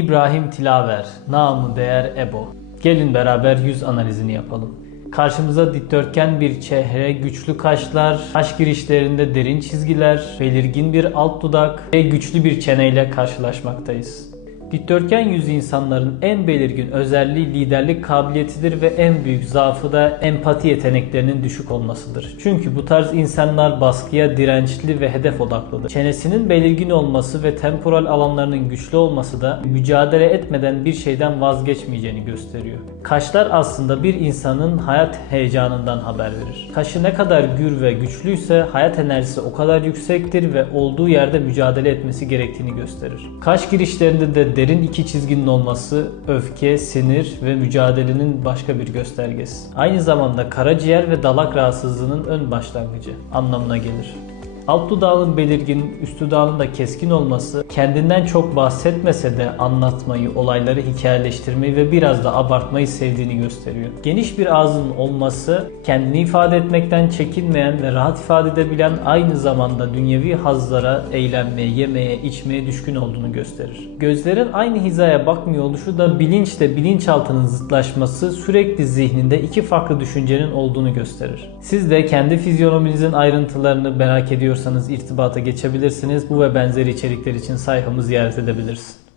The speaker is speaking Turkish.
İbrahim Tilaver, namı değer Ebo. Gelin beraber yüz analizini yapalım. Karşımıza dikdörtgen bir çehre, güçlü kaşlar, kaş girişlerinde derin çizgiler, belirgin bir alt dudak ve güçlü bir çeneyle karşılaşmaktayız. Dikdörtgen yüzü insanların en belirgin özelliği liderlik kabiliyetidir ve en büyük zaafı da empati yeteneklerinin düşük olmasıdır. Çünkü bu tarz insanlar baskıya dirençli ve hedef odaklıdır. Çenesinin belirgin olması ve temporal alanlarının güçlü olması da mücadele etmeden bir şeyden vazgeçmeyeceğini gösteriyor. Kaşlar aslında bir insanın hayat heyecanından haber verir. Kaşı ne kadar gür ve güçlüyse hayat enerjisi o kadar yüksektir ve olduğu yerde mücadele etmesi gerektiğini gösterir. Kaş girişlerinde de derin iki çizginin olması öfke, sinir ve mücadelenin başka bir göstergesi. Aynı zamanda karaciğer ve dalak rahatsızlığının ön başlangıcı anlamına gelir. Alt dudağının belirgin, üst dudağının da keskin olması kendinden çok bahsetmese de anlatmayı, olayları hikayeleştirmeyi ve biraz da abartmayı sevdiğini gösteriyor. Geniş bir ağzının olması kendini ifade etmekten çekinmeyen ve rahat ifade edebilen aynı zamanda dünyevi hazlara, eğlenmeye, yemeye, içmeye düşkün olduğunu gösterir. Gözlerin aynı hizaya bakmıyor oluşu da bilinçle bilinçaltının zıtlaşması sürekli zihninde iki farklı düşüncenin olduğunu gösterir. Siz de kendi fizyonominizin ayrıntılarını merak ediyorsanız irtibata geçebilirsiniz. Bu ve benzeri içerikler için sayfamızı ziyaret edebilirsiniz.